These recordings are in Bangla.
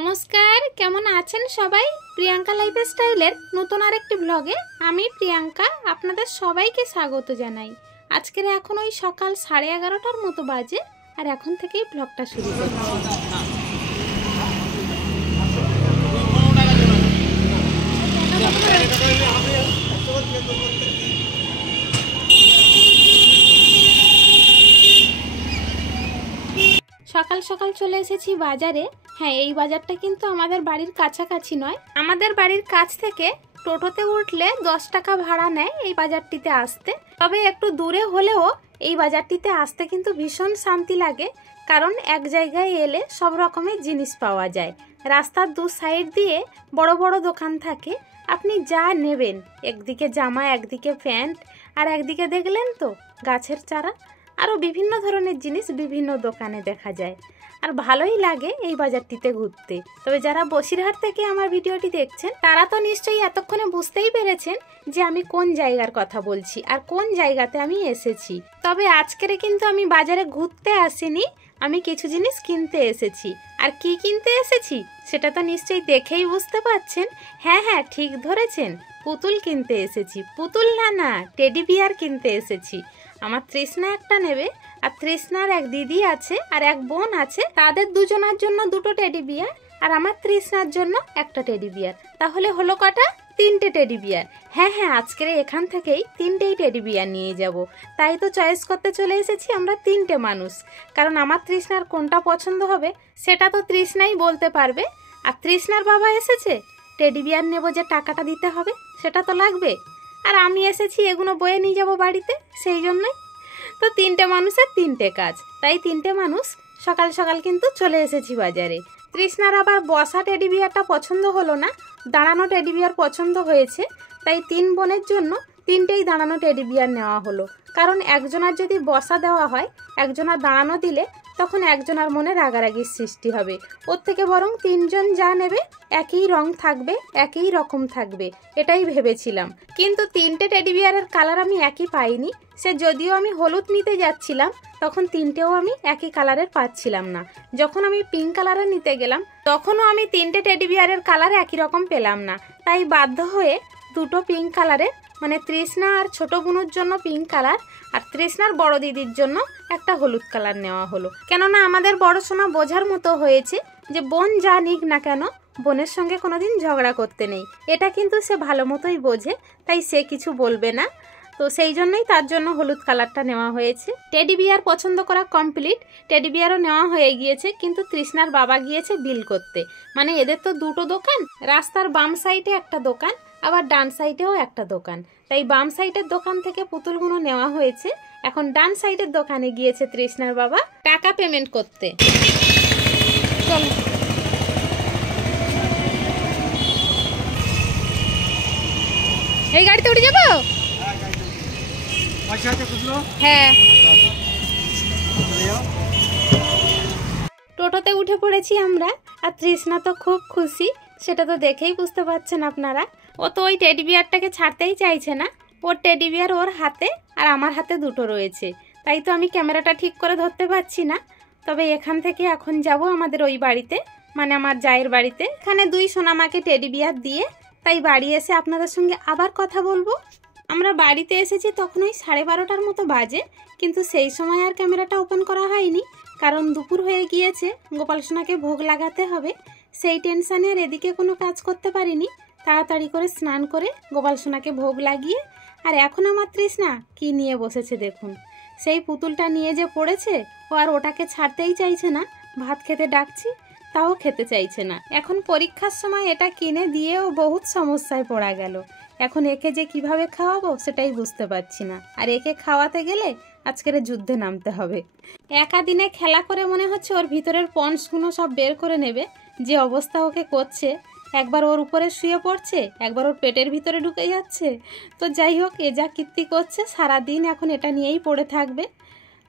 নমস্কার, কেমন আছেন সবাই? প্রিয়াঙ্কা লাইফস্টাইলের নতুন আরেকটি ব্লগে আমি প্রিয়াঙ্কা আপনাদের সবাইকে স্বাগত জানাই। আজকের এখন ওই সকাল 11:30টার মতো বাজে, আর এখন থেকেই ব্লগটা শুরু করছি। সকাল সকাল চলে এসেছি বাজারে। হ্যাঁ, এই বাজারটা কিন্তু আমাদের বাড়ির কাছাকাছি নয়। আমাদের বাড়ির কাছ থেকে টোটোতে উঠলে 10 টাকা ভাড়া নেয় এই বাজারটিতে আসতে। তবে একটু দূরে হলেও এই বাজারটিতে আসতে কিন্তু ভীষণ শান্তি লাগে, কারণ এক জায়গায় এলে সব রকমের জিনিস পাওয়া যায়। রাস্তার দু সাইড দিয়ে বড় বড় দোকান থাকে, আপনি যা নেবেন, একদিকে জামা, একদিকে প্যান্ট, আর একদিকে দেখলেন তো গাছের চারা, আরও বিভিন্ন ধরনের জিনিস বিভিন্ন দোকানে দেখা যায়। আর ভালোই লাগে এই বাজারটিতে ঘুরতে। তবে যারা বসিরহাট থেকে আমার ভিডিওটি দেখছেন তারা তো নিশ্চয়ই এতক্ষণে বুঝতেই পেরেছেন যে আমি কোন জায়গার কথা বলছি আর কোন জায়গাতে আমি এসেছি। তবে আজকের কিন্তু আমি বাজারে ঘুরতে আসিনি, আমি কিছু জিনিস কিনতে এসেছি। আর কি কিনতে এসেছি সেটা তো নিশ্চয়ই দেখেই বুঝতে পারছেন। হ্যাঁ হ্যাঁ, ঠিক ধরেছেন, পুতুল কিনতে এসেছি। পুতুল না, টেডি বিয়ার কিনতে এসেছি। আমার তৃষ্ণা একটা নেবে, আর তৃষ্ণার এক দিদি আছে আর এক বোন আছে, তাদের দুজনের জন্য দুটো টেডি বিয়ার, আর আমার তৃষ্ণার জন্য একটা টেডি বিয়ার। তাহলে হলো কটা? 3টে টেডি বিয়ার। হ্যাঁ হ্যাঁ, আজকের এখান থেকেই 3টেই টেডি বিয়ার নিয়ে যাব। তাই তো চয়েস করতে চলে এসেছি আমরা 3টে মানুষ, কারণ আমার তৃষ্ণার কোনটা পছন্দ হবে সেটা তো তৃষ্ণাই বলতে পারবে। আর তৃষ্ণার বাবা এসেছে, টেডি বিয়ার নেব, যে টাকাটা দিতে হবে সেটা তো লাগবে। আর আমি এসেছি এগুলো বয়ে নিয়ে যাব বাড়িতে, সেই জন্যই তো 3টে মানুষের 3টে কাজ। তাই 3টে মানুষ সকাল সকাল কিন্তু চলে এসেছি বাজারে। তৃষ্ণার আবার বসা টেডি বিয়ারটা পছন্দ হলো না, দাঁড়ানো টেডি বিয়ার পছন্দ হয়েছে। তাই 3 বোনের জন্য 3টেই দাঁড়ানো টেডি বিয়ার নেওয়া হলো। কারণ একজনের যদি বসা দেওয়া হয়, একজনের দাঁড়ানো দিলে তখন একজনের মনে রাগারাগির সৃষ্টি হবে। ওর থেকে বরং 3জন যা নেবে একই রং থাকবে, একই রকম থাকবে, এটাই ভেবেছিলাম। কিন্তু 3টে টেডি বিয়ারের কালার আমি একই পাইনি। সে যদিও আমি হলুদ নিতে যাচ্ছিলাম, তখন 3টেও আমি একই কালারের পাচ্ছিলাম না। যখন আমি পিঙ্ক কালারের নিতে গেলাম, তখনও আমি 3টে টেডি বিয়ারের কালার একই রকম পেলাম না। তাই বাধ্য হয়ে দুটো পিঙ্ক কালারের, মানে তৃষ্ণা আর ছোট বোনের জন্য পিঙ্ক কালার, আর তৃষ্ণার বড় দিদির জন্য একটা হলুদ কালার নেওয়া হলো। কেননা আমাদের বড় সোনা বোঝার মতো হয়েছে যে বোন যা নিক না কেন, বোনের সঙ্গে কোনোদিন ঝগড়া করতে নেই। এটা কিন্তু সে ভালো মতোই বোঝে, তাই সে কিছু বলবে না। তো সেই জন্যই তার জন্য হলুদ কালারটা নেওয়া হয়েছে। টেডি বিয়ার পছন্দ করা কমপ্লিট, টেডি বিয়ারও নেওয়া হয়ে গিয়েছে। কিন্তু তৃষ্ণার বাবা গিয়েছে বিল করতে। মানে এদের তো দুটো দোকান, রাস্তার বাম সাইডে একটা দোকান, আবার ডান সাইডেও একটা দোকান। তাই বাম সাইডের দোকান থেকে পুতুলগুলো নেওয়া হয়েছে। এখন ডান সাইডের দোকানে গিয়েছে তৃষ্ণার বাবা টাকা পেমেন্ট করতে। চলো, এই গাড়িতে উঠে যাবো। হ্যাঁ, টোটোতে উঠে পড়েছি আমরা। আর তৃষ্ণা তো খুব খুশি, সেটা তো দেখেই বুঝতে পারছেন আপনারা। ও তো ওই টেডি বিয়ারটাকে ছাড়তেই চাইছে না। ওর টেডি বিয়ার ওর হাতে, আর আমার হাতে দুটো রয়েছে। তাই তো আমি ক্যামেরাটা ঠিক করে ধরতে পারছি না। তবে এখান থেকে এখন যাব আমাদের ওই বাড়িতে, মানে আমার জায়ের বাড়িতে। এখানে 2 সোনামাকে টেডি বিয়ার দিয়ে তাই বাড়ি এসে আপনাদের সঙ্গে আবার কথা বলবো। আমরা বাড়িতে এসেছি তখন ওই 12:30টার মতো বাজে, কিন্তু সেই সময় আর ক্যামেরাটা ওপেন করা হয়নি, কারণ দুপুর হয়ে গিয়েছে, গোপাল সোনাকে ভোগ লাগাতে হবে। সেই টেনশানে আর এদিকে কোনো কাজ করতে পারিনি। তাড়াতাড়ি করে স্নান করে গোপাল সোনাকে ভোগ লাগিয়ে, আর এখন আমার তৃষ্ণা কি নিয়ে বসেছে দেখুন। সেই পুতুলটা নিয়ে যে পড়েছে, ও আর ওটাকে ছাড়তেই চাইছে না। ভাত খেতে ডাকছি, তাও খেতে চাইছে না। এখন পরীক্ষার সময় এটা কিনে দিয়েও বহুত সমস্যায় পড়া গেল। এখন একে যে কিভাবে খাওয়াবো সেটাই বুঝতে পারছি না। আর একে খাওয়াতে গেলে আজকের যুদ্ধে নামতে হবে। একা দিনে খেলা করে মনে হচ্ছে ওর ভিতরের পন্সগুলো সব বের করে নেবে, যে অবস্থা ওকে করছে। একবার ওর উপরে শুয়ে পড়ছে, একবার ওর পেটের ভিতরে ঢুকে যাচ্ছে। তো যাই হোক, এ যা কীর্তি করছে সারাদিন এখন এটা নিয়েই পড়ে থাকবে।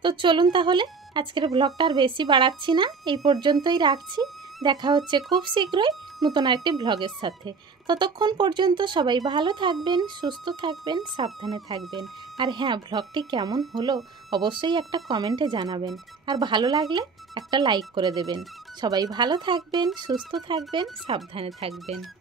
তো চলুন তাহলে, আজকের ব্লগটা আর বেশি বাড়াচ্ছি না, এই পর্যন্তই রাখছি। দেখা হচ্ছে খুব শীঘ্রই নতুন আরেকটি ব্লগের সাথে। ততক্ষণ পর্যন্ত সবাই ভালো থাকবেন, সুস্থ থাকবেন, সাবধানে থাকবেন। আর হ্যাঁ, ব্লগটি কেমন হলো অবশ্যই একটা কমেন্টে জানাবেন। আর ভালো লাগলে একটা লাইক করে দেবেন। সবাই ভালো থাকবেন, সুস্থ থাকবেন, সাবধানে থাকবেন।